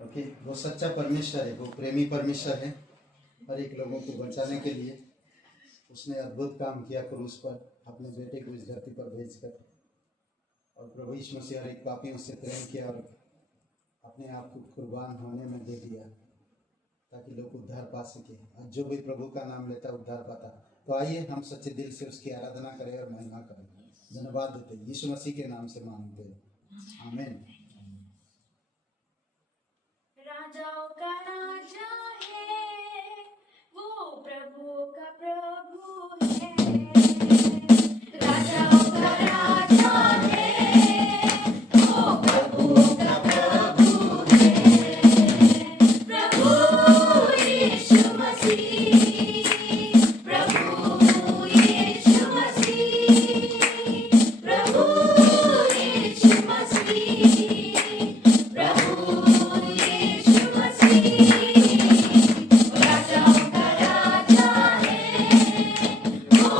Okay, वो सच्चा परमेश्वर है, वो प्रेमी परमेश्वर है। हर एक लोगों को बचाने के लिए उसने अद्भुत काम किया क्रूस पर, अपने बेटे को इस धरती पर भेजकर। और प्रभु यीशु मसीह हर एक पापियों से प्रेम किया और अपने आप को कुर्बान होने में दे दिया ताकि लोग उद्धार पा सके। और जो भी प्रभु का नाम लेता उद्धार पाता। तो आइए हम सच्चे दिल से उसकी आराधना करें और महिमा करें, धन्यवाद देते यीशु मसीह के नाम से मांगते हैं, आमीन। राजाओं का राजा है, वो प्रभु का प्रभु है। राजाओं का राजा है, वो प्रभु का प्रभु है। प्रभु यीशु मसीह, प्रभु यीशु मसीह, प्रभु यीशु मसीह, प्रभु यीशु मसीह। राजाओं का राजा है, वो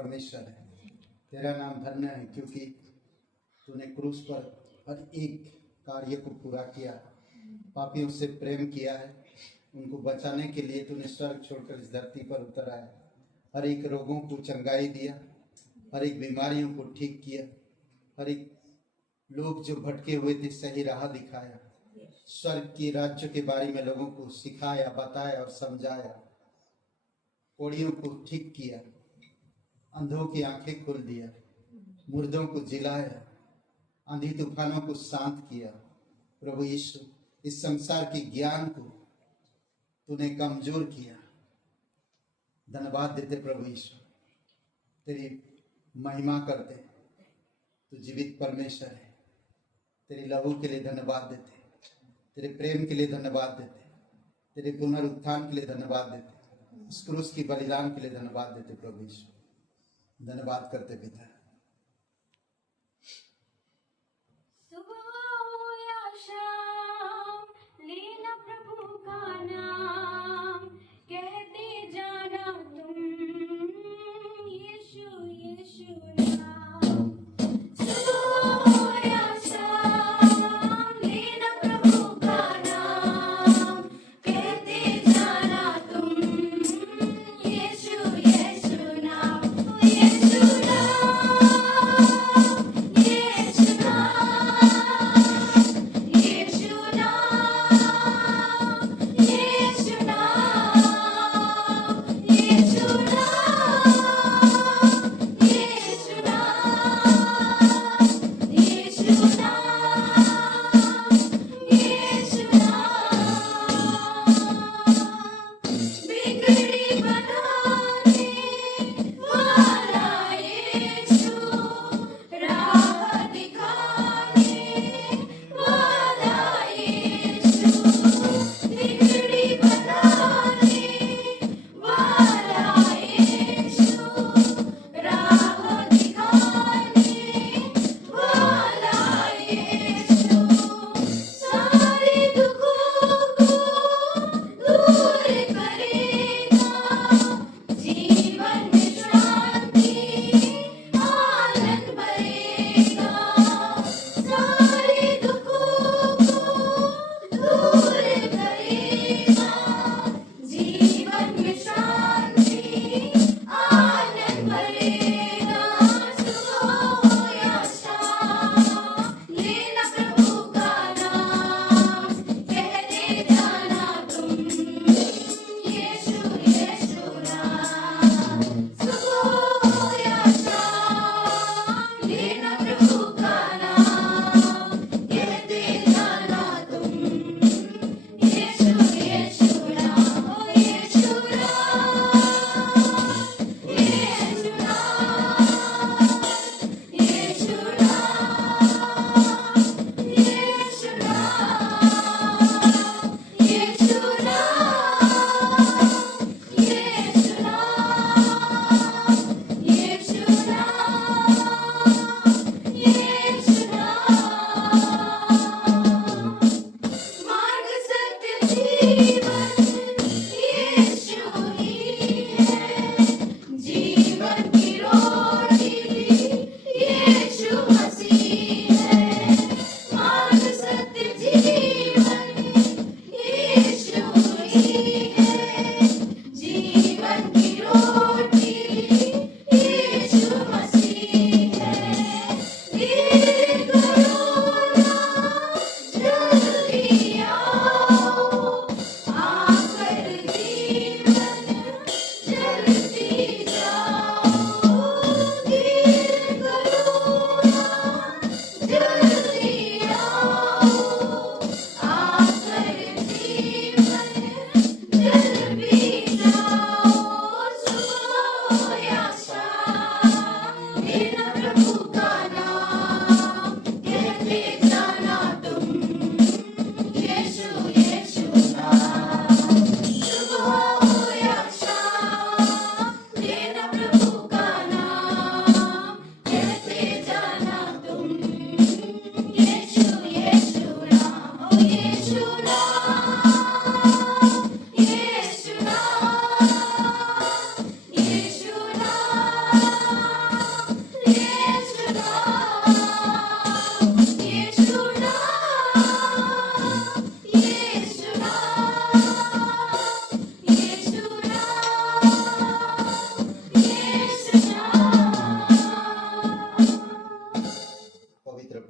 परमेश्वर है। तेरा नाम धन्य है क्योंकि तूने क्रूस पर हर एक कार्य को पूरा किया, पापियों से प्रेम किया है, उनको बचाने के लिए तूने स्वर्ग छोड़कर इस धरती पर उतर आया, हर एक रोगों को चंगाई दिया, हर एक बीमारियों को ठीक किया, हर एक लोग जो भटके हुए थे सही राह दिखाया, स्वर्ग की राज्य के बारे में लोगों को सिखाया, बताया और समझाया, कोड़ियों को ठीक किया, अंधों की आंखें खोल दिया, मुर्दों को जिलाया, आंधी तूफानों को शांत किया। प्रभु यीशु, इस संसार के ज्ञान को तूने कमजोर किया। धन्यवाद देते प्रभु यीशु, तेरी महिमा करते, तू जीवित परमेश्वर है। तेरे लहू के लिए धन्यवाद देते, तेरे प्रेम के लिए धन्यवाद देते, तेरे पुनरुत्थान के लिए धन्यवाद देते, इस क्रूस की बलिदान के लिए धन्यवाद देते प्रभु यीशु। धन्यवाद करते पिता। सुबह हो या शाम, लेना प्रभु का नाम, कहते जाना तुम यीशु यीशु नाम। सुबह हो या शाम, लेना प्रभु का नाम, कहते जाना तुम यीशु यीशु नाम, यीशु नाम, यीशु नाम, यीशु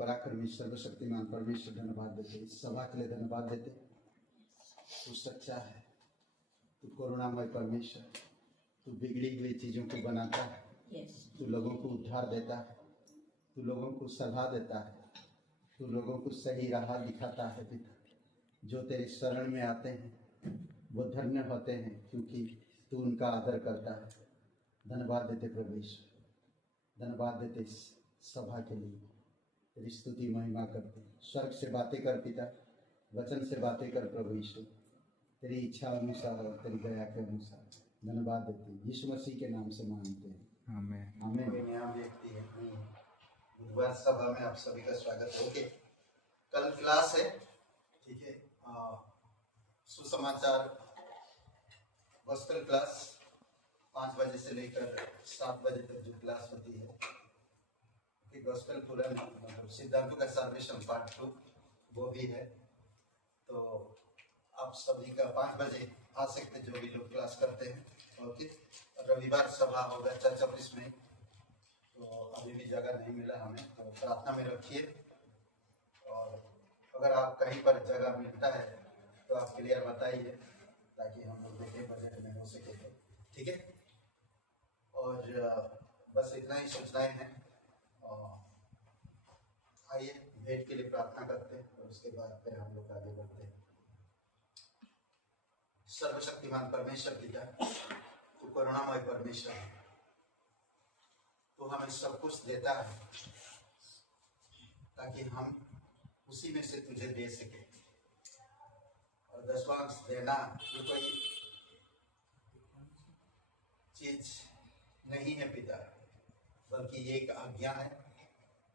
पराक्रमी सर्वशक्तिमान परमेश्वर धन्यवाद देते, इस सभा के लिए धन्यवाद देते। तू सच्चा है, तू करुणामय परमेश्वर, तू बिगड़ी हुई चीज़ों को बनाता है, तू लोगों को उद्धार देता है, तू लोगों को सलाह देता है, तू लोगों को सही राह दिखाता है। पिता, जो तेरे शरण में आते हैं वो धन्य होते हैं, क्योंकि तू उनका आदर करता है। धन्यवाद देते प्रभु यीशु, धन्यवाद देते इस सभा के लिए, तेरी स्तुति महिमा करते। स्वर्ग से बातें कर पिता, वचन से बातें कर प्रभु यीशु, तेरी इच्छा अनुसार और तेरी दया के अनुसार। धन्यवाद देते यीशु मसीह के नाम से मांगते हैं, आमीन आमीन। यहाँ व्यक्ति है, बुधवार सभा में आप सभी का स्वागत है। ओके, कल क्लास है, ठीक है। सुसमाचार गॉस्पेल क्लास 5 बजे से लेकर 7 बजे तक जो क्लास होती है, गॉस्पेल पूरा मतलब सिद्धांतों का सर्वेक्षण पार्ट 2 वो भी है। तो आप सभी का 5 बजे आ सकते जो भी लोग क्लास करते हैं। ओके, रविवार सभा होगा चर्च ऑफिस में, तो अभी भी जगह नहीं मिला हमें, तो प्रार्थना में रखिए। और अगर आप कहीं पर जगह मिलता है तो आप क्लियर बताइए, ताकि हम लोग देखें बजट में हो सके तो, ठीक है। और बस इतना ही सूचनाएं हैं। आइए भेंट के लिए प्रार्थना करते हैं और उसके बाद फिर हम लोग आगे बढ़ते हैं। सर्वशक्तिमान परमेश्वर पिता, तू करुणामय परमेश्वर है, तू हमें सब कुछ देता है ताकि हम उसी में से तुझे दे सके। और दशवांश देना ये कोई चीज नहीं है पिता, बल्कि ये एक आज्ञा है,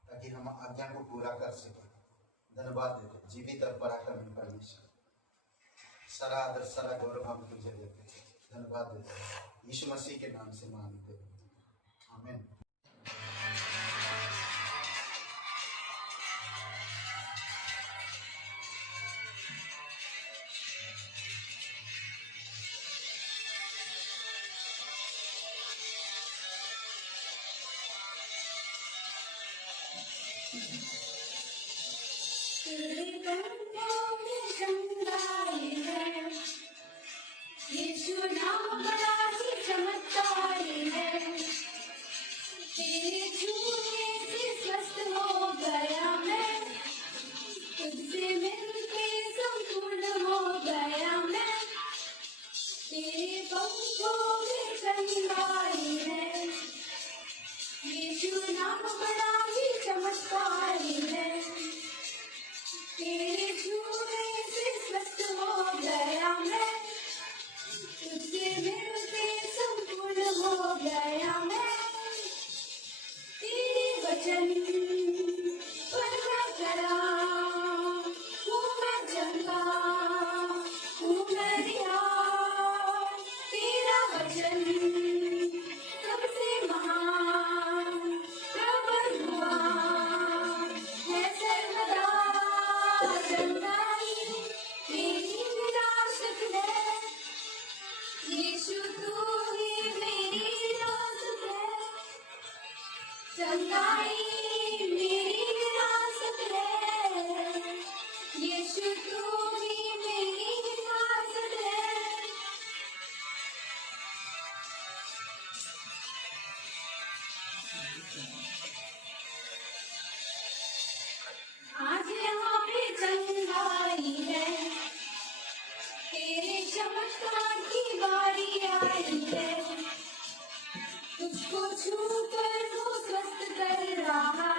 ताकि हम आज्ञा को पूरा कर सके। धन्यवाद देते जीवित और पराक्रमी परमेश्वर, सारा आदर सारा गौरव हम तुझे देते हैं। धन्यवाद देते यीशु मसीह के नाम से मांगते हैं, आमीन। तेरे पंखों में चंगाई है, यीशु नाम बड़ा ही चमत्कारी है। तेरे छूने से स्वस्थ हो गया मैं, तुझसे मिलके संपूर्ण हो गया मैं। तेरे पंखों में चंगाई है, यीशु नाम बड़ा ही चमत्कारी है। तेरे छूने से स्वस्थ हो गया मैं, तुझसे मिलके संपूर्ण हो गया मैं। तेरे वचन पर मैं खरा हूँ, मैं चंगा हूँ, मैं रिहा। तेरा वचन सबसे महान प्रबल हुआ है सर्वदा। चंगाई मेरी विरासत है, यीशु तू ही मेरी विरासत है। चंगाई मेरी विरासत है, यीशु तू ही मेरी विरासत है। आज यहाँ पे चंगाई है, तेरे चमत्कार की बारी आई है। तुझको छू कर वो स्वस्थ कर रहा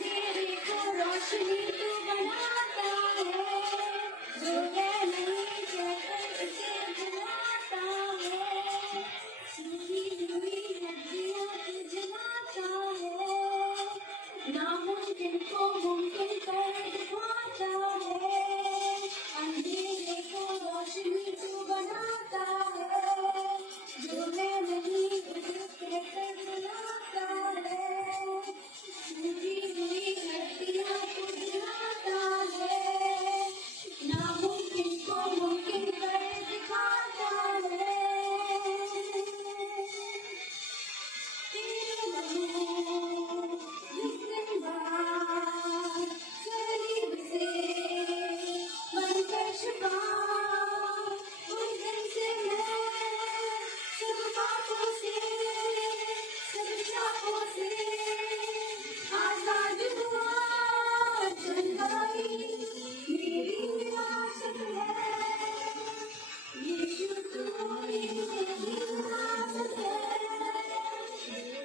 अंधेरे को रोशनी तू बनाता है, जो है नहीं कहकर उसे जलाता है, सूखी हुई हड्डियां तू जलाता है, नामुमकिन को मुमकिन कर दिखाता है, अंधेरे को रोशनी तू बनाता है, जो है नहीं उसे कहकर जलाता है, सूखी हुई हड्डियां तू जलाता है, नामुमकिन को मुमकिन कर दिखाता है, तेरे लबों जिंदाबाद सलीब से बनकर शिफा, उस दिन से मैं सब पापों से सब शापों से आजाद हुआ, चल गई मेरी विरासत है, यीशु तू ही मेरी विरासत है,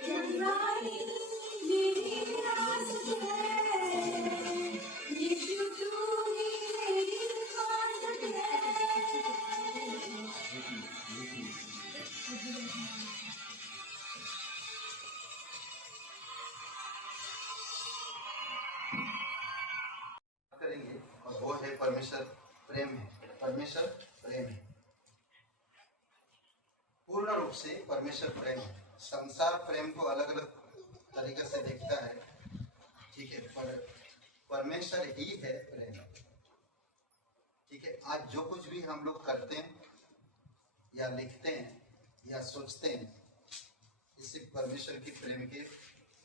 चल गई मेरी विरासत है, यीशु तू ही मेरी विरासत है। करेंगे और वो है परमेश्वर प्रेम है। परमेश्वर प्रेम है, पूर्ण रूप से परमेश्वर प्रेम है। संसार प्रेम को अलग अलग तरीके से देखता है, ठीक है, पर परमेश्वर ही है प्रेम, ठीक है। आज जो कुछ भी हम लोग करते हैं या लिखते हैं या सोचते हैं, इसे परमेश्वर की प्रेम के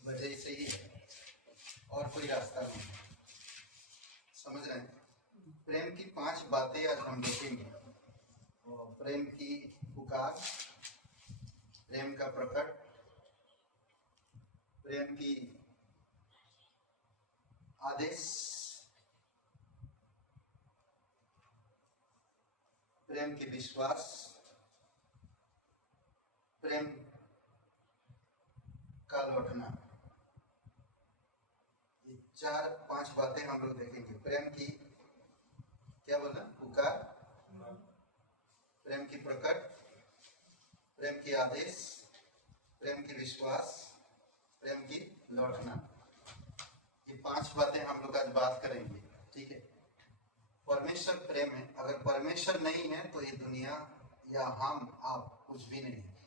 वजह से ही है, और कोई रास्ता नहीं है। समझ रहे हैं? प्रेम की 5 बातें आज हम देखेंगे। प्रेम की पुकार, प्रेम का प्रकट, प्रेम की आदेश, प्रेम की विश्वास, प्रेम का लौटना। ये 4-5 बातें हम लोग देखेंगे। प्रेम की क्या बोला? पुकार, प्रेम की प्रकट, प्रेम की आदेश, प्रेम की विश्वास, प्रेम की लौटना। ये 5 बातें हम लोग आज बात करेंगे, ठीक है। परमेश्वर प्रेम है। अगर परमेश्वर नहीं है तो ये दुनिया या हम आप कुछ भी नहीं है।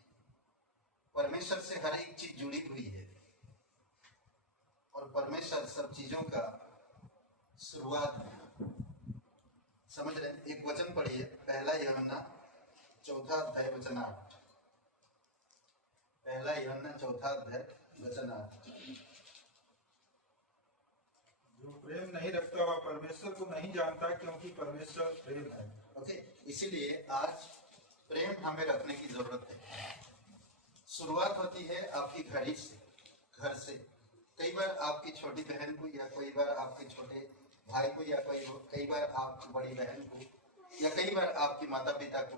परमेश्वर से हर एक चीज जुड़ी हुई है, और परमेश्वर सब चीजों का शुरुआत है। समझ रहे हैं? एक वचन पढ़िए, पहला यूहन्ना 4 अध्याय वचन 8। पहला यूहन्ना 4 अध्याय वचन 8। जो प्रेम नहीं रखता वह परमेश्वर को नहीं जानता, क्योंकि परमेश्वर प्रेम है। ओके, इसीलिए आज प्रेम हमें रखने की जरूरत है। शुरुआत होती है आपकी घर से, घर से। कई बार आपकी छोटी बहन को, या कई बार आपके छोटे भाई को, या कई बार आपकी बड़ी बहन को, या कई बार आपकी माता पिता को।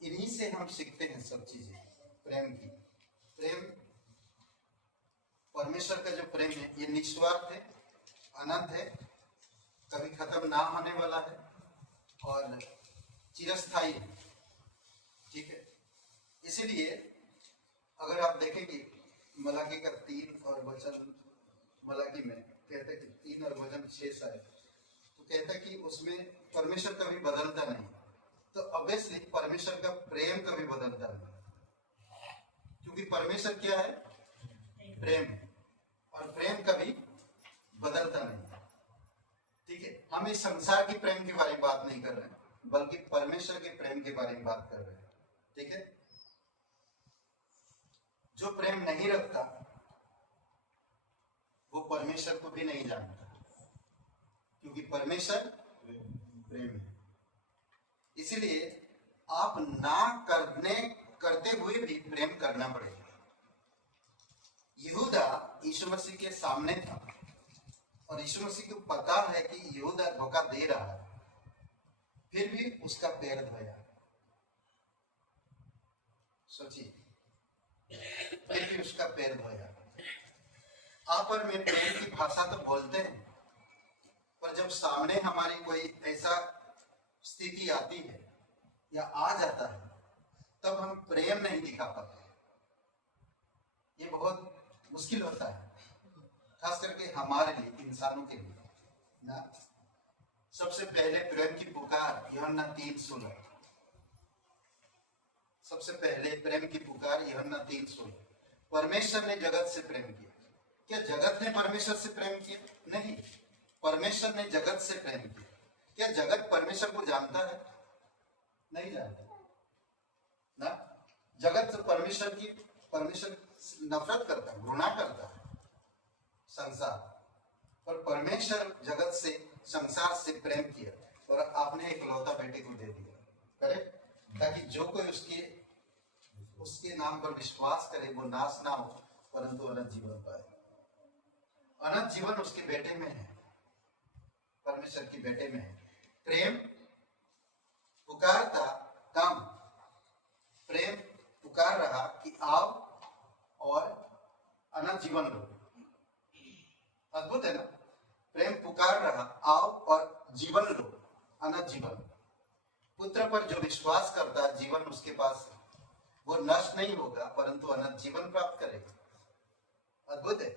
इन्हीं से हम सीखते हैं सब चीजें प्रेम की। प्रेम, परमेश्वर का जो प्रेम है ये निस्वार्थ है, अनंत है, कभी खत्म ना होने वाला है और चिरस्थायी है, ठीक है। इसीलिए अगर आप देखेंगे मलाकी का 3 और वचन, मलाकी में कहते कि 3 और वचन 6 शायद, तो कहता कि उसमें परमेश्वर कभी बदलता नहीं। तो ऑब्वियसली परमेश्वर का प्रेम कभी बदलता नहीं, क्योंकि परमेश्वर क्या है? प्रेम है, और प्रेम कभी बदलता नहीं, ठीक है। हम इस संसार के प्रेम के बारे में बात नहीं कर रहे हैं, बल्कि परमेश्वर के प्रेम के बारे में बात कर रहे हैं, ठीक है। जो प्रेम नहीं रखता वो परमेश्वर को भी नहीं जानता, क्योंकि परमेश्वर प्रेम है। इसीलिए आप ना करते हुए भी प्रेम करना पड़ेगा। यहूदा यीशु मसीह के सामने था, और यीशु मसीह को पता है कि यहूदा धोखा दे रहा है, फिर भी उसका पैर धोया। सोचिए, फिर भी उसका पैर धोया। आप और मैं प्रेम की भाषा तो बोलते हैं, पर जब सामने हमारी कोई ऐसा स्थिति आती है या आ जाता है, तब हम प्रेम नहीं दिखा पाते। ये बहुत मुश्किल होता है, खास करके हमारे लिए, इंसानों के लिए ना। सबसे पहले प्रेम की पुकार यूहन्ना 3:16। सबसे पहले प्रेम की पुकार यूहन्ना 3:16। परमेश्वर ने जगत से प्रेम किया। क्या जगत ने परमेश्वर से प्रेम किया? नहीं, परमेश्वर ने जगत से प्रेम किया। क्या जगत परमेश्वर को जानता है? नहीं जानता ना। जगत परमेश्वर नफरत करता है, घृणा करता है, संसार। पर परमेश्वर जगत से, संसार से प्रेम किया और आपने एकलौता बेटे को दे दिया, करेक्ट, ताकि जो कोई उसके नाम पर विश्वास करे वो नाश ना हो परंतु अनंत जीवन पाए। अनंत जीवन उसके बेटे में है, परमेश्वर की बेटे में है। प्रेम पुकारता कम, प्रेम पुकार रहा कि आओ और अनंत जीवन लो। अद्भुत है ना। प्रेम पुकार रहा, आओ और जीवन लो, अनंत जीवन। पुत्र पर जो विश्वास करता है, जीवन उसके पास है, वो नष्ट नहीं होगा परंतु अनंत जीवन प्राप्त करेगा। अद्भुत है।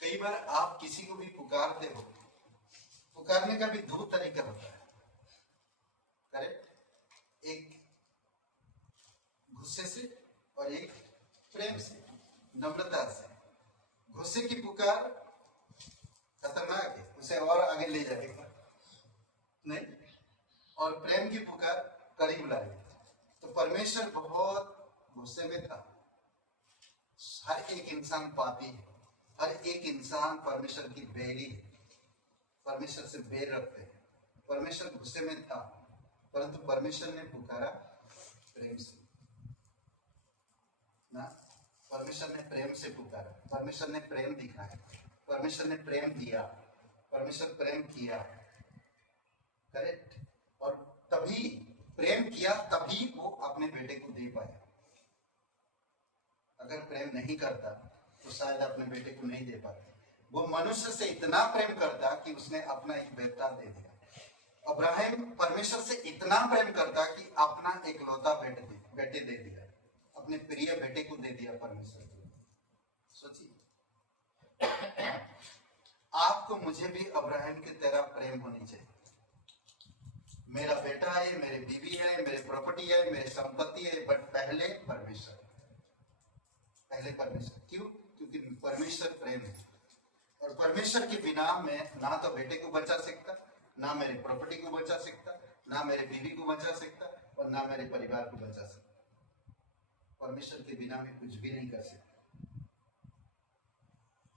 कई बार आप किसी को भी पुकारते हो, पुकारने का भी दो तरीका होता है, करेक्ट, एक गुस्से से और एक प्रेम से, नम्रता से। गुस्से की पुकार खतरनाक है, उसे और आगे ले जाएगा नहीं, और प्रेम की पुकार करीब लाएगा। तो परमेश्वर बहुत गुस्से में था। हर एक इंसान पापी है, हर एक इंसान परमेश्वर की बैरी है, परमेश्वर से बैर रखते हैं। परमेश्वर गुस्से में था, परंतु परमेश्वर ने पुकारा प्रेम से ना। परमेश्वर ने प्रेम से पुकारा, परमेश्वर ने प्रेम दिखाया, परमेश्वर ने प्रेम दिया, परमेश्वर प्रेम किया, करेक्ट। और तभी प्रेम किया, तभी वो अपने बेटे को दे पाया। अगर प्रेम नहीं करता तो शायद अपने बेटे को नहीं दे पाता। वो मनुष्य से इतना प्रेम करता कि उसने अपना एक बेटा दे दिया। अब्राहम परमेश्वर से इतना प्रेम करता कि अपना एकलौता बेटे दे दिया, अपने प्रिय बेटे को दे दिया परमेश्वर को। सोचिए, आपको मुझे भी अब्राहम की तरह प्रेम होनी चाहिए। मेरा बेटा है, मेरी बीवी है, मेरी प्रॉपर्टी है, मेरी संपत्ति है, बट पहले परमेश्वर, पहले परमेश्वर। क्यों? क्योंकि परमेश्वर प्रेम है, और परमेश्वर के बिना मैं ना तो बेटे को बचा सकता, ना मेरी प्रॉपर्टी को बचा सकता, ना मेरे बीवी को बचा सकता, और ना मेरे परिवार को बचा सकता। परमेश्वर के बिना मैं कुछ भी नहीं कर सकता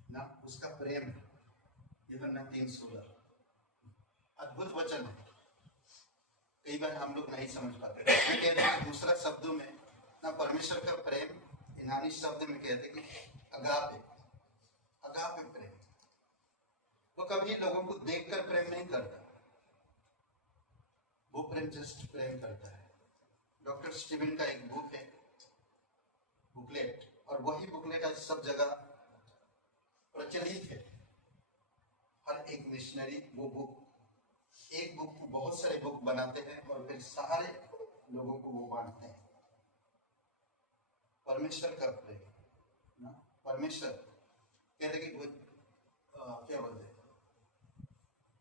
ना। उसका प्रेम है। यूहन्ना 3:16 अद्भुत वचन है। कई बार हम लोग नहीं समझ पाते। मैं कहते हैं दूसरा शब्दों में ना, परमेश्वर का प्रेम यूनानी शब्द में कहते कि अगापे, अगापे प्रेम। वो कभी लोगों को देखकर प्रेम नहीं करता, वो प्रेम जस्ट प्रेम करता है। डॉक्टर स्टीवन का एक बुक है, बुकलेट, और वही बुकलेट आज सब जगह प्रचलित है। हर एक मिशनरी वो बुक, एक बुक को बहुत सारे बुक बनाते हैं और फिर सारे लोगों को वो बांटते हैं। परमेश्वर का प्रेम ना, परमेश्वर कहते कि वो क्या बोलते हैं,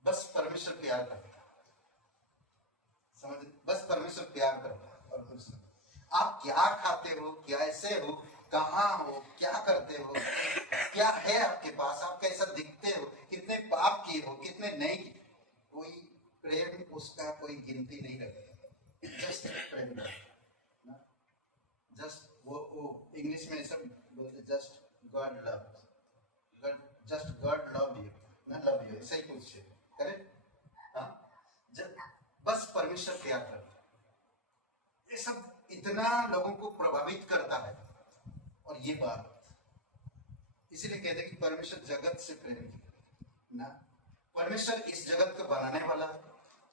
बस परमेश्वर प्यार करता है, समझ, बस परमेश्वर प्यार करता है। और कुछ आप क्या खाते हो, कैसे हो, कहाँ हो, क्या करते हो, क्या है आपके पास, आप कैसा दिखते हो, कितने पाप किए हो, कितने नहीं किए, कोई प्रेम उसका कोई गिनती नहीं रखता। जस्ट प्रेम ना, जस्ट वो इंग्लिश में सब बोलते, just God love, just God love you ना, लव यू, ऐसा ही कुछ है, करेक्ट। हाँ, बस परमेश्वर प्यार करता है। ये सब इतना लोगों को प्रभावित करता है। और ये बात इसीलिए कहते हैं कि परमेश्वर जगत से प्रेम किया ना। परमेश्वर इस जगत को बनाने वाला है,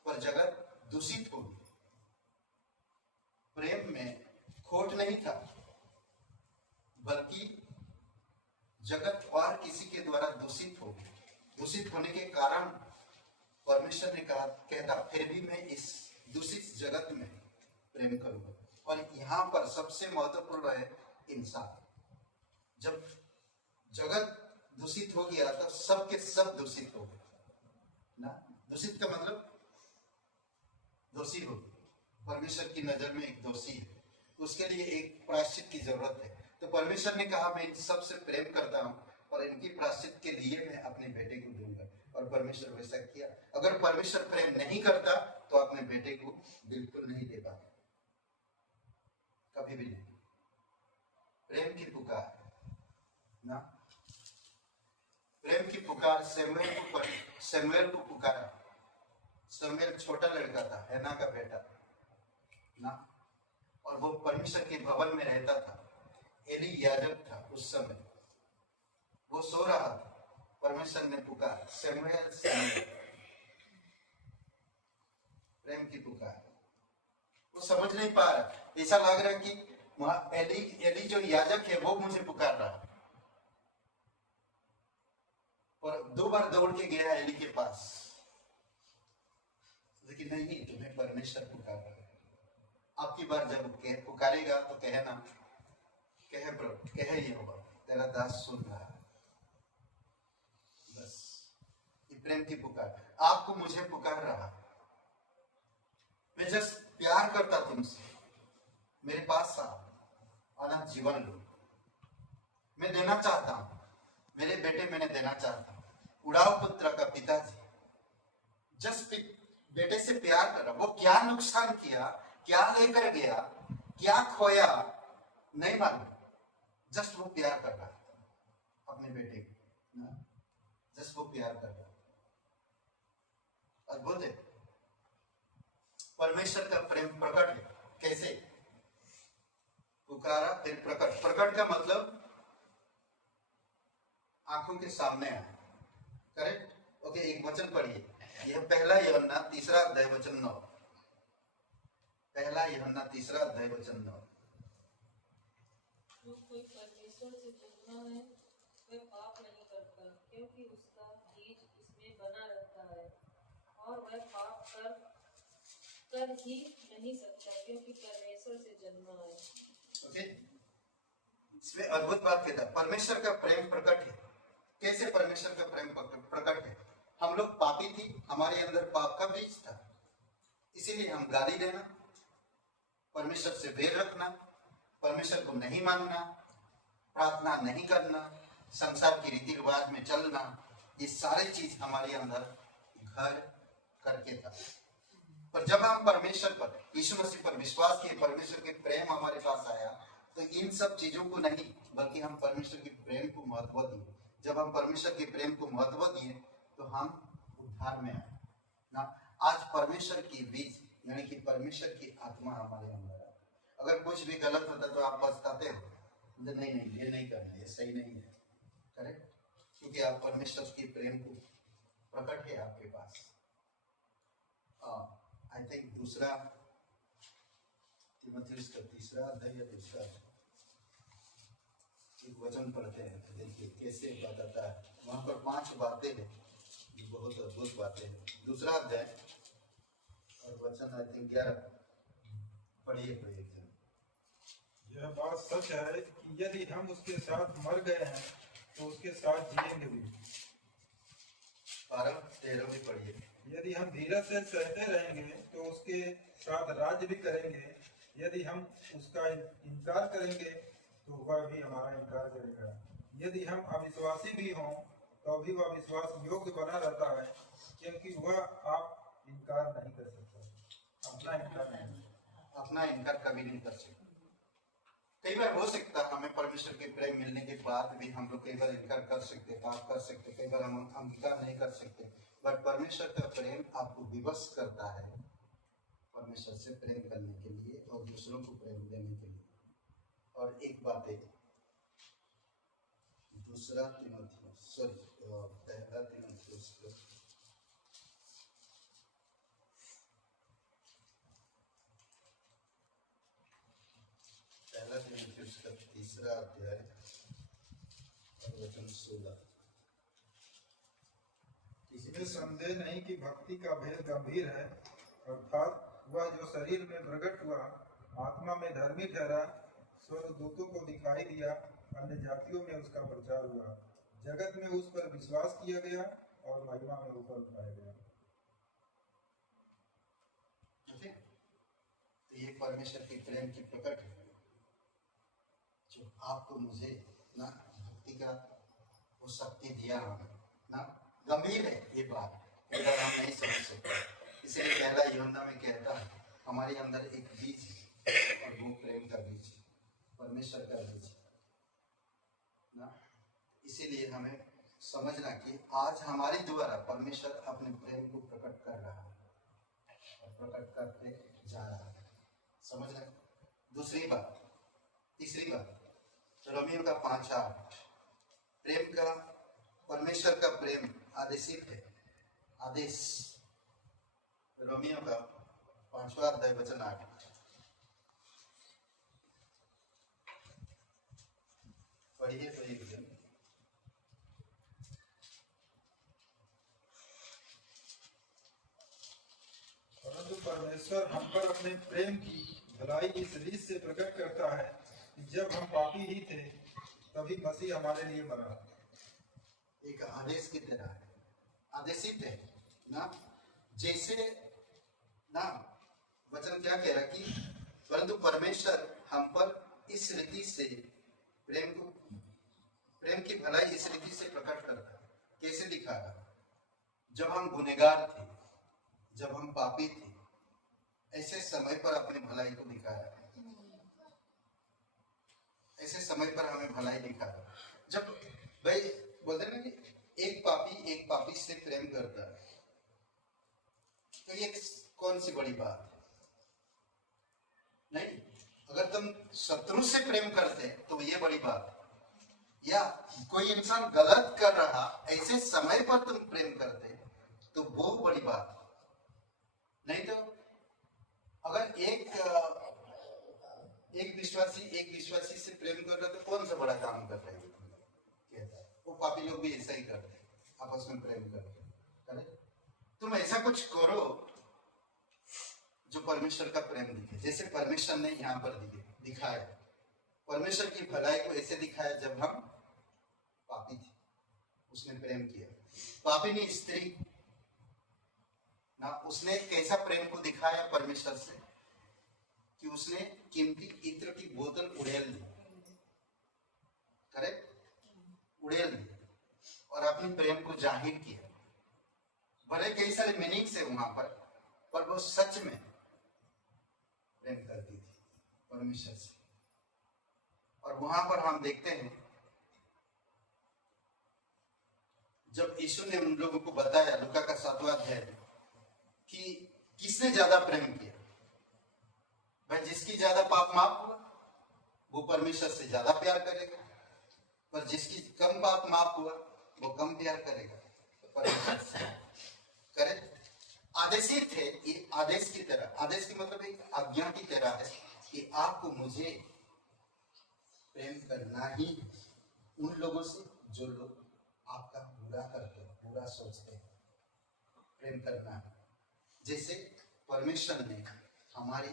पर जगत दूषित हो गई। प्रेम में खोट नहीं था, बल्कि जगत और किसी के द्वारा दूषित हो गई, दूषित होने के कारण परमेश्वर ने कहा कहता फिर भी मैं इस दूषित जगत में प्रेम करूंगा। और यहाँ पर सबसे महत्वपूर्ण है इंसान। जब जगत दूषित हो गया तब सब के सब दूषित हो गए ना। दूषित का मतलब दोषी हो, परमेश्वर की नजर में एक दोषी है, उसके लिए एक प्रायश्चित की जरूरत है। तो परमेश्वर ने कहा मैं इन सबसे प्रेम करता हूँ और इनकी प्रायश्चित के लिए मैं अपने बेटे को दूंगा। और परमेश्वर वैसा किया। अगर परमेश्वर प्रेम नहीं करता तो अपने बेटे को बिल्कुल नहीं दे पाता, कभी भी नहीं। प्रेम की पुकार ना, प्रेम की पुकार सैमुएल को पुकारा। सैमुएल छोटा लड़का था, हैना का बेटा ना, और वो परमेश्वर के भवन में रहता था। एली याजक था उस समय, वो सो रहा था। परमेश्वर ने पुकार सैमुएल सैमुएल, प्रेम की पुकार। वो समझ नहीं पा रहा, ऐसा लग रहा है कि एली जो याजक है वो मुझे पुकार रहा है। और 2 बार दौड़ के गया एली के पास, लेकिन नहीं, तुम्हें परमेश्वर पुकार रहा है। आपकी बार जब पुकारेगा तो कहना, कहे प्रभु, कहे यहोवा तेरा दास सुन रहा है। बस ये प्रेम की पुकार। आपको मुझे पुकार रहा, मैं जस्ट प्यार करता तुमसे, मेरे पास आओ, अनंत जीवन लो। मैं देना चाहता हूं, मेरे बेटे मैंने देना चाहता हूं। उड़ाव पुत्र का पिताजी जस्ट बेटे से प्यार कर रहा। वो क्या नुकसान किया, क्या लेकर गया, क्या खोया नहीं मालूम, जस्ट वो प्यार कर रहा अपने बेटे को, जस्ट वो प्यार कर रहा। अद्भुत है, परमेश्वर का प्रेम प्रकट है। कैसे? पुकारा फिर प्रकट। प्रकट का मतलब आंखों के सामने आया। करेक्ट? ओके, एक वचन पढ़िए। यह पहला यूहन्ना 3 अध्याय वचन 9। पहला यूहन्ना 3 अध्याय वचन 9। जो कोई परमेश्वर से जन्मा है वह पाप नहीं करता, क्योंकि उसका बीज उसमें बना रहता है, और वह पाप कर ही नहीं सकता, क्योंकि परमेश्वर से जन्मा है। ओके, इसमें अद्भुत बात कहता है, परमेश्वर का प्रेम प्रकट है। कैसे परमेश्वर का प्रेम प्रकट है? हम लोग पापी थी, हमारे अंदर पाप का बीज था, इसीलिए हम गाली देना, परमेश्वर से बैर रखना, परमेश्वर को नहीं मानना, प्रार्थना नहीं करना, संसार के रीति रिवाज में चलना, ये सारी चीज हमारे अंदर घर करके था। पर जब हम परमेश्वर पर, यीशु मसीह पर विश्वास किए, परमेश्वर के प्रेम हमारे पास आया, तो इन सब चीजों को नहीं, बल्कि हम परमेश्वर के प्रेम को महत्व दिए। जब हम परमेश्वर के प्रेम को महत्व दिए तो हम उद्धार में आए ना। आज परमेश्वर की बीज यानी कि परमेश्वर की आत्मा हमारे अंदर है। अगर कुछ भी गलत होता तो आप पछताते हो, नहीं नहीं ये नहीं करना, ये सही नहीं है। करेक्ट? क्योंकि आप परमेश्वर के प्रेम को प्रकट है आपके पास। आई थिंक 2 तीमुथियुस का 3 अध्याय या 2 एक वचन पढ़ते हैं, तो देखिए कैसे बताता है। वहां पर 5 बातें हैं, बहुत अद्भुत बातें हैं। 2 अध्याय और वचन आई थिंक 11 पढ़िए कोई एक जन। यह बात सच है कि यदि हम उसके साथ मर गए हैं तो उसके साथ जिएंगे भी। 12-13 भी पढ़िए। यदि हम धीरज से सहते रहेंगे तो उसके साथ राज्य भी करेंगे। यदि हम उसका इनकार करेंगे तो वह भी हमारा इनकार करेगा। यदि हम अविश्वासी भी हों तो भी वह विश्वास योग्य बना रहता है, क्योंकि वह आप इनकार नहीं कर सकता, अपना इनकार कभी नहीं कर सकता। कई बार हो सकता है हमें परमेश्वर के प्रेम मिलने के बाद भी हम लोग कई बार इनकार कर सकते, पाप कर सकते, कई बार हम अंगीकार नहीं कर सकते। बट परमेश्वर का प्रेम आपको विवश करता है परमेश्वर से प्रेम करने के लिए और दूसरों को प्रेम देने के लिए। और एक बात है, 2 तीमुथियुस पहला तीमुथियुस 3 अध्याय और वचन 16। इसमें संदेह नहीं कि भक्ति का भेद गंभीर है, अर्थात वह जो शरीर में प्रकट हुआ, आत्मा में धर्मी ठहरा, स्वर्गदूतों को दिखाई दिया, अन्य जातियों में उसका प्रचार हुआ, जगत में उस पर विश्वास किया गया और महिमा में ऊपर उठाया गया। ओके, तो ये परमेश्वर की प्रेम की प्रकट है जो आपको मुझे ना भक्ति का वो शक्ति दिया हमें ना। गंभीर है ये बात, अगर हम नहीं समझ सकते, इसलिए पहला यूहन्ना में कहता है हमारे अंदर एक बीज है और वो प्रेम का बीज है, परमेश्वर का बीज है ना। इसीलिए हमें समझना कि आज हमारे द्वारा परमेश्वर अपने प्रेम को प्रकट कर रहा है और प्रकट करते जा रहा है, समझ रहे। दूसरी बात, तीसरी बात, रोमियो का 5:8, प्रेम का, परमेश्वर का प्रेम आदेशित है, आदेश। रोमियो का 5वां अध्याय वचन 8। पढ़िए तो एक दिन। परंतु परमेश्वर हम पर अपने प्रेम की भलाई इस रीत से प्रकट करता है कि जब हम पापी ही थे तभी मसीह हमारे लिए मरा। एक आदेश की तरह है, आदेशित है ना। जैसे ना वचन क्या कह रहा कि परंतु परमेश्वर हम पर इस रीति से प्रेम की भलाई इस रीति से प्रकट करता है। कैसे दिखा रहा? जब हम गुनहगार थे, जब हम पापी थे, ऐसे समय पर अपनी भलाई को दिखाया, ऐसे समय पर हमें भलाई दिखाया। जब भाई बोलते ना कि एक पापी से प्रेम करता है, तो ये कौन सी बड़ी बात है? नहीं, अगर तुम शत्रु से प्रेम करते तो ये बड़ी बात है। या कोई इंसान गलत कर रहा, ऐसे समय पर तुम प्रेम करते तो वो बड़ी बात है। नहीं तो अगर एक विश्वासी से प्रेम कर रहा तो कौन सा बड़ा काम कर रहे हैं? वो पापी लोग भी ऐसा ही करते हैं, आपस में प्रेम करते। तुम ऐसा कुछ करो जो परमेश्वर का प्रेम दिखे, जैसे परमेश्वर ने यहाँ पर दिखाया। परमेश्वर की भलाई को ऐसे दिखाया जब हम पापी थे, उसने प्रेम किया। पापिनी स्त्री ना, उसने कैसा प्रेम को दिखाया परमेश्वर से कि उसने कीमती इत्र की बोतल उड़ेल ली, करेक्ट, उड़ेल ली और अपने प्रेम को जाहिर किया। भले कई सारे मीनिंग्स है वहां पर वो सच में प्रेम करती थी परमेश्वर से। और वहां पर हम देखते हैं जब यीशु ने उन लोगों को बताया, लूका का 7वां अध्याय, कि किसने ज्यादा प्रेम किया। भाई जिसकी ज्यादा पाप माफ हुआ वो परमेश्वर से ज्यादा प्यार करेगा, पर जिसकी कम पाप माफ हुआ वो कम प्यार करेगा परमेश्वर से। करेक्ट, आदेशित है, ये आदेश की तरह, आदेश की मतलब एक आज्ञा की तरह है कि आपको मुझे प्रेम करना ही उन लोगों से जो लोग आपका बुरा करते हैं, बुरा सोचते हैं, प्रेम करना है। जैसे परमेश्वर ने हमारी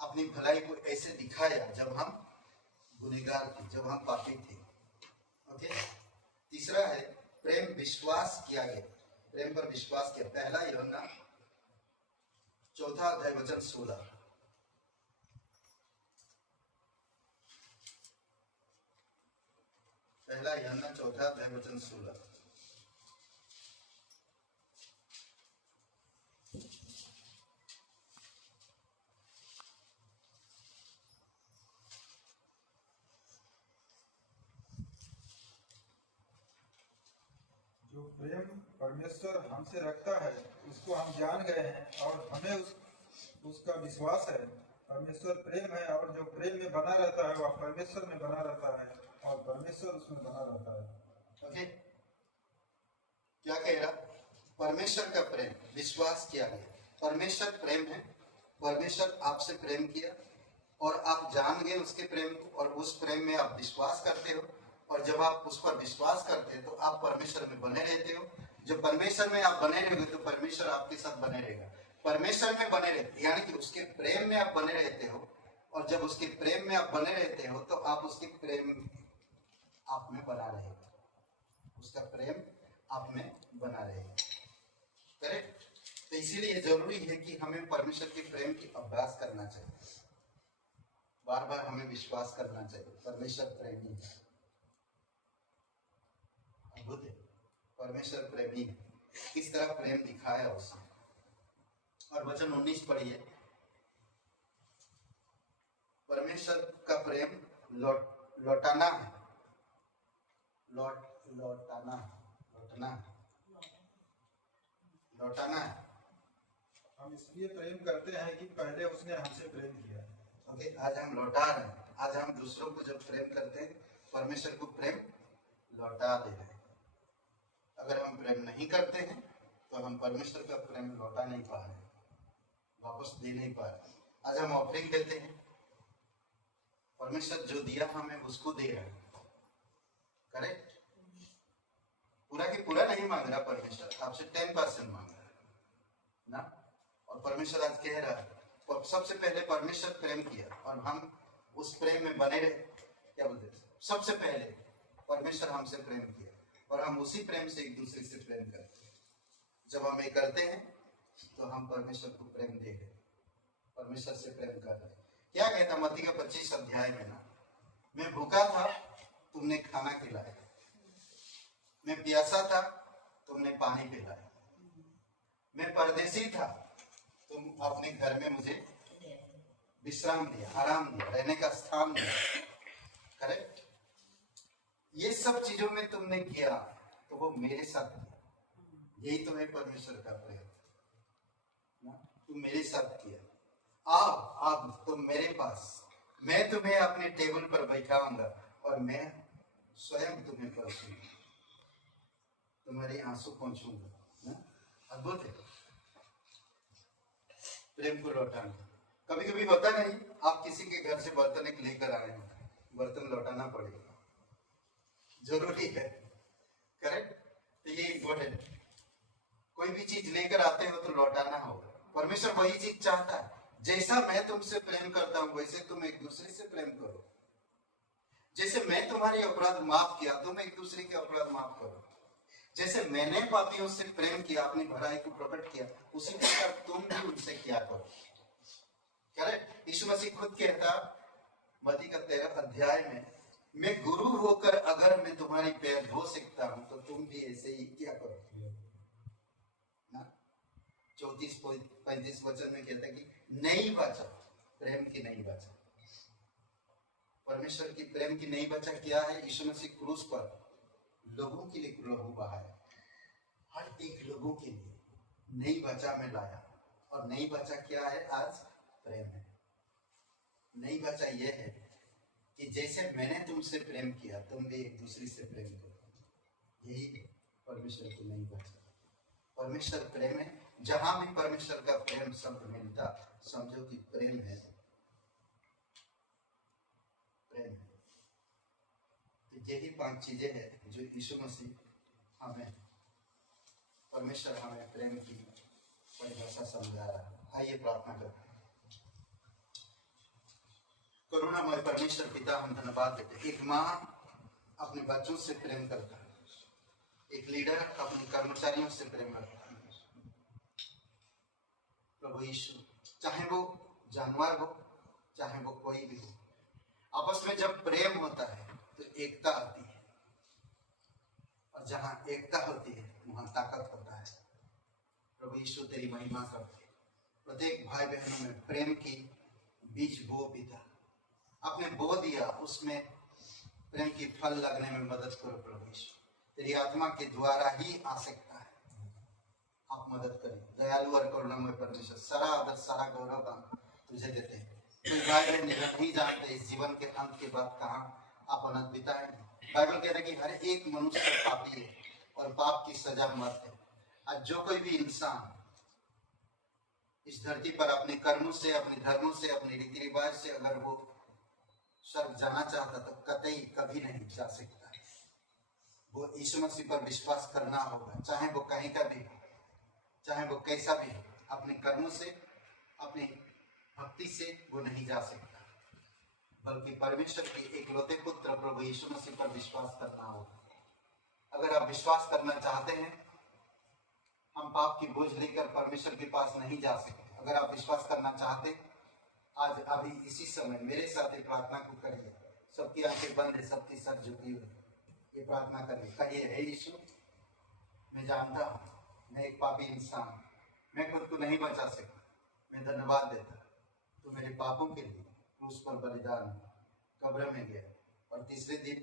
अपनी भलाई को ऐसे दिखाया जब हम गुनहगार थे, जब हम पापी थे। ओके, तीसरा है प्रेम विश्वास किया गया, प्रेम पर विश्वास किया। पहला यूहन्ना 4वां अध्याय वचन 16। पहला यूहन्ना 4वां अध्याय वचन 16। जो प्रेम परमेश्वर हमसे रखता है उसको हम जान गए हैं और हमें उसका विश्वास है। परमेश्वर प्रेम है और जो प्रेम में बना रहता है वह परमेश्वर में बना रहता है और परमेश्वर उसमें बना रहता है। ओके, क्या कह रहा? परमेश्वर का प्रेम विश्वास किया गया। परमेश्वर प्रेम है, परमेश्वर आपसे प्रेम किया और आप जान गए उसके प्रेम को और उस प्रेम में आप विश्वास करते हो और जब आप उस पर विश्वास करते हैं तो आप परमेश्वर में बने रहते हो। जब परमेश्वर में आप बने रहोगे तो परमेश्वर आपके साथ बने रहेगा। परमेश्वर में बने रहते यानी कि उसके प्रेम में आप बने रहते हो, और जब उसके प्रेम में आप बने रहते हो तो आप उसके प्रेम आप में बना रहेगा, उसका प्रेम आप में बना रहेगा। करेक्ट? तो इसीलिए जरूरी है कि हमें परमेश्वर के प्रेम की अभ्यास करना चाहिए, बार बार हमें विश्वास करना चाहिए। परमेश्वर प्रेमी है, अद्भुत है, परमेश्वर प्रेमी है। किस तरह प्रेम दिखाया उसने। और वचन 19 पढ़िए। परमेश्वर का प्रेम लौटाना है, लौटाना है। हम इसलिए प्रेम करते हैं कि पहले उसने हमसे प्रेम किया। ओके, आज हम लौटा रहे हैं। आज हम दूसरों को जब प्रेम करते हैं, परमेश्वर को प्रेम लौटा दे रहे हैं। अगर हम प्रेम नहीं करते हैं तो हम परमेश्वर का प्रेम लौटा नहीं पा रहे, वापस दे नहीं पा रहे। आज हम ऑफरिंग देते हैं, परमेश्वर जो दिया हमें उसको दे रहे हैं। करेक्ट? पूरा की पूरा नहीं मांग रहा परमेश्वर, आपसे 10% मांग रहा है ना। और परमेश्वर आज कह रहा है, और सबसे पहले परमेश्वर प्रेम किया और हम उस प्रेम में बने रहे। क्या बोलते हैं? सबसे पहले परमेश्वर हमसे प्रेम किया और हम उसी प्रेम से एक दूसरे से प्रेम करते हैं। जब हम ये करते हैं तो हम परमेश्वर को प्रेम दे रहे, परमेश्वर से प्रेम कर रहे। क्या कहता मत्ती का 25 अध्याय में ना, मैं भूखा था तुमने खाना खिलाया, मैं प्यासा था तुमने पानी पिलाया, मैं परदेसी था तुम अपने घर में मुझे विश्राम दिया, आराम दिया, रहने का स्थान दिया। करेक्ट? ये सब चीजों में तुमने किया तो वो मेरे साथ किया। यही तो है परमेश्वर का प्रेम ना, तुम मेरे साथ किया। आओ तुम मेरे पास, मैं तुम्हें अपने टेबल पर बैठाऊंगा और मैं स्वयं तुम्हें परसूंगा, तुम्हारे आंसू पहुंचूंगा। अद्भुत है प्रेम को लौटाना। कभी कभी होता नहीं, आप किसी के घर से बर्तन एक लेकर आए हैं, बर्तन लौटाना पड़ेगा, जरूरी है। करेक्ट? तो ये इम्पोर्टेंट। कोई भी चीज लेकर आते हो तो लौटाना होगा। परमेश्वर वही चीज चाहता है, जैसा मैं तुमसे प्रेम करता हूं वैसे तुम एक दूसरे से प्रेम करो। जैसे मैं तुम्हारी अपराध माफ किया तुम एक दूसरे के अपराध माफ करो। जैसे मैंने पापियों से प्रेम किया, अपनी भलाई को प्रकट किया, उसी प्रकार तुम भी उनसे किया करो। करेक्ट? यीशु मसीह खुद कहता मत्ती का 13 अध्याय में, मैं गुरु होकर अगर मैं तुम्हारी पैर धो सकता हूं तो तुम भी ऐसे ही क्या करो ना। 34-35 वचन में कहता है कि नई वाचा, प्रेम की नई वाचा, परमेश्वर की प्रेम की नई वाचा क्या है? यीशु मसीह क्रूस पर लोगों के लिए लहू बहाया, हर एक लोगों के लिए नई वाचा में लाया। और नई वाचा क्या है? आज प्रेम है। नई वाचा यह है कि जैसे मैंने तुमसे प्रेम किया तुम भी एक दूसरे से प्रेम करो। यही परमेश्वर की नई वाचा। परमेश्वर प्रेम है। जहां भी परमेश्वर का प्रेम शब्द मिलता समझो कि प्रेम है, प्रेम है। तो यही 5 चीजें हैं जो यीशु मसीह हमें, परमेश्वर हमें प्रेम की परिभाषा समझा रहा है। आइए प्रार्थना करते हैं। करुणामय परमेश्वर पिता, हम धन्यवाद देते हैं। एक माँ अपने बच्चों से प्रेम करता है, एक लीडर अपने कर्मचारियों से प्रेम करता है। प्रभु यीशु, चाहे वो जानवर हो चाहे वो कोई भी हो, आपस में जब प्रेम होता है तो एकता आती है, और जहां एकता होती है वहां ताकत होता है। प्रभु यीशु तेरी महिमा करते, प्रत्येक भाई बहनों में प्रेम की बीज बो पिता, आपने बो दिया, उसमें प्रेम की फल लगने में मदद करो। प्रभु यीशु तेरी आत्मा के द्वारा ही आ सकता है, आप मदद करें। दयालु और करुणामय परमेश्वर, सारा आदर सारा गौरव तुझे देते हैं। कोई भाई बहन नहीं जानते इस जीवन के अंत के बाद कहाँ आप अनंत बिताएं। बाइबल कहता है कि हर एक मनुष्य पापी है और पाप की सजा मौत है। आज जो कोई भी इंसान इस धरती पर अपने कर्मों से, अपने धर्मों से, अपने रीति रिवाज से अगर वो स्वर्ग जाना चाहता तो कतई कभी नहीं जा सकता है। यीशु मसीह पर विश्वास करना होगा, चाहे वो कहीं का भी हो, चाहे वो कैसा भी हो। अपने कर्मों से, अपनी भक्ति से वो नहीं जा सकता, बल्कि परमेश्वर के एकलौते पुत्र प्रभु यीशु मसीह पर विश्वास करना होगा। अगर आप विश्वास करना चाहते हैं, हम पाप की बोझ लेकर परमेश्वर के पास नहीं जा सकते। अगर आप विश्वास करना चाहते, आज अभी इसी समय मेरे साथ ये प्रार्थना को करिए। सबकी आंखें बंद है, सबकी सर झुकी हुई, ये प्रार्थना करिए। कहिए, हे यीशु, मैं जानता हूँ मैं एक पापी इंसान, मैं खुद को नहीं बचा सकता। मैं धन्यवाद देता, तो मेरे पापों के लिए क्रूस पर बलिदान, कब्र में गया और तीसरे दिन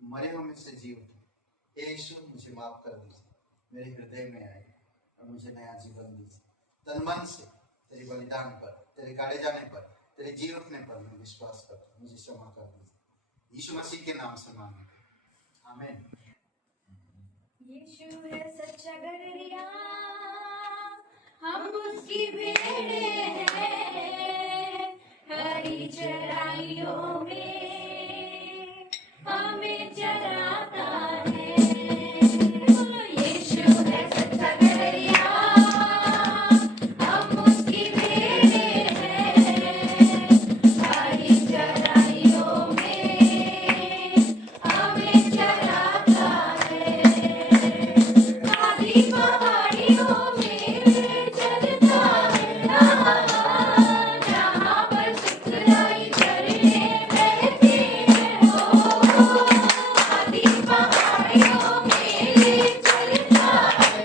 मरे हुए में से जी उठे। हे यीशु, मुझे माफ कर दीजिए, मेरे हृदय में आए और मुझे नया जीवन दीजिए। तन मन से तेरे बलिदान पर, तेरे गाड़े जाने पर, तेरे जी उठने पर मैं विश्वास करता हूँ। मुझे क्षमा कर दीजिए, यीशु मसीह के नाम से मांगते हैं, आमीन। यीशु है सच्चा गडरिया, हम उसकी भेड़े हैं, हरी चराइयों में हमें चराता है। यीशु है सच्चा गडरिया, हम उसकी भेड़े हैं, हरी चराइयों में हमें चराता है। आदि पहाड़ियों में चलता है, जहाँ पर सुखदाई झरने बहते हैं। आदि पहाड़ियों में चलता है,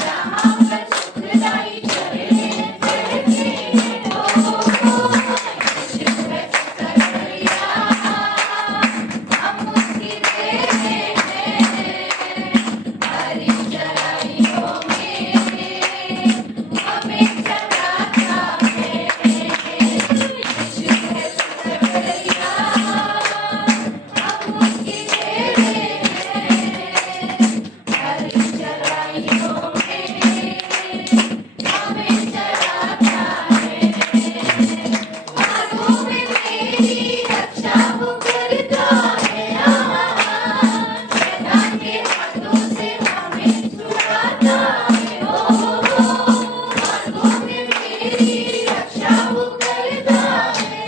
जहाँ पर सुखदाई झरने बहते हैं। यीशु है सच्चा गडरिया, हम उसकी भेड़े हैं, हरी चराइयों में हमें चराता है। यीशु है सच्चा गडरिया, हम उसकी भेड़े हैं, हरी चराइयों में हमें चराता है। हाथों में मेरी रक्षा वो करता है, शैतान के हाथों से हमें छुड़ाता है। हाथों में मेरी रक्षा वो करता है,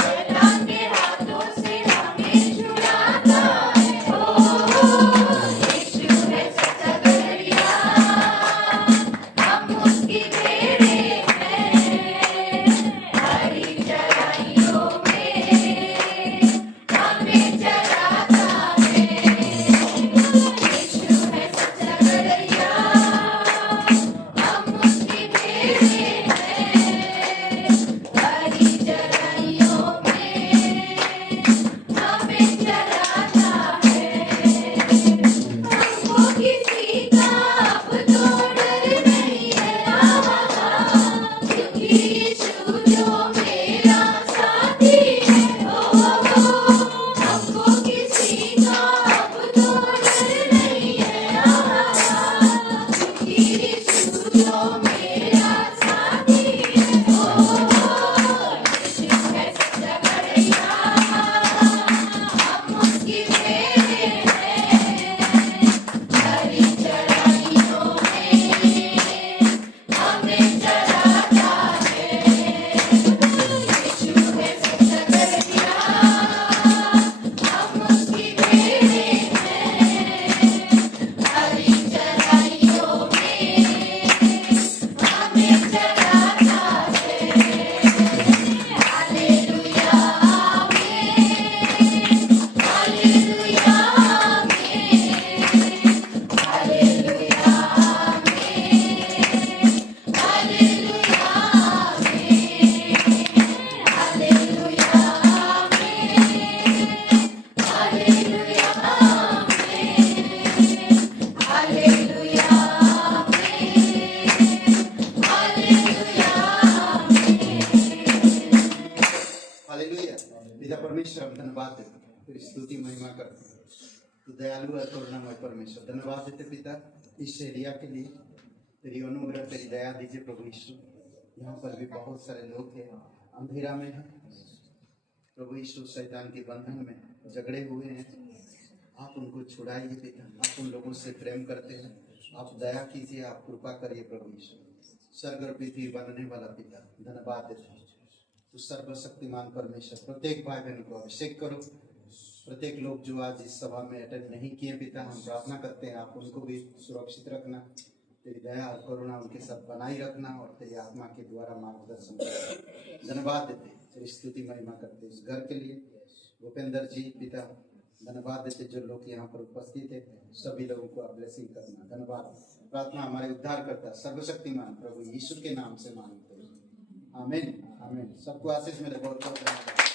शैतान के हाथों से हमें छुड़ाता है। यीशु है सच्चा गडरिया, हम उसकी भेड़े हैं, हरी चराइयों में हमें चराता है। यीशु है सच्चा गडरिया, हम उसकी भेड़े हैं, हरी चराइयों में हमें चराता है। हमको किसी का अब तो डर नहीं है, क्योंकि यीशु जो मेरा साथी है। हमको किसी का अब तो डर नहीं है, क्योंकि यीशु जो मेरा साथी है। यीशु है सच्चा गडरिया, हम उसकी भेड़े हैं, हरी चराइयों में हमें चराता है। यीशु है सच्चा गडरिया, हम उसकी भेड़े हैं, हरी चराइयों में हमें चराता है। हालेलुया आमीन, हालेलुया आमीन, हालेलुया आमीन, हालेलुया आमीन, हालेलुया आमीन, हालेलुया आमीन, हालेलुया आमीन, हालेलुया हालेलुया। पिता परमेश्वर, हम धन्यवाद देते, तेरी स्तुति महिमा करते हैं। तू दयालु है, करुणामय परमेश्वर। धन्यवाद देते पिता इस एरिया के लिए, तेरी अनुग्रह, तेरी दया दीजिए प्रभु यीशु। यहाँ पर भी बहुत सारे लोग हैं, अंधेरा में हैं प्रभु यीशु, शैतान के बंधन में जकड़े हुए हैं। आप उनको छुड़ाइए पिता। आप उन लोगों से प्रेम करते हैं, आप दया कीजिए, आप कृपा करिए प्रभु यीशु। स्वर्ग और पृथ्वी बनने वाला पिता, धन्यवाद देते हैं। तो सर्वशक्तिमान परमेश्वर, प्रत्येक भाई बहन को अभिषेक करो। प्रत्येक लोग जो आज इस सभा में अटेंड नहीं किए पिता, हम प्रार्थना करते हैं आप उनको भी सुरक्षित रखना, तेरी दया और करुणा उनके साथ बनाई रखना और तेरी आत्मा के द्वारा मार्गदर्शन करना। धन्यवाद देते हैं, तेरी स्तुति महिमा करते हैं इस घर के लिए। भूपेंद्र जी पिता, धन्यवाद देते जो लोग यहाँ पर उपस्थित है, सभी लोगों को ब्लेसिंग करना। धन्यवाद। प्रार्थना हमारे उद्धार करता सर्वशक्तिमान प्रभु यीशु के नाम से मांगते हैं, आमीन आमीन। सबको आशीष मिले। बहुत बहुत धन्यवाद।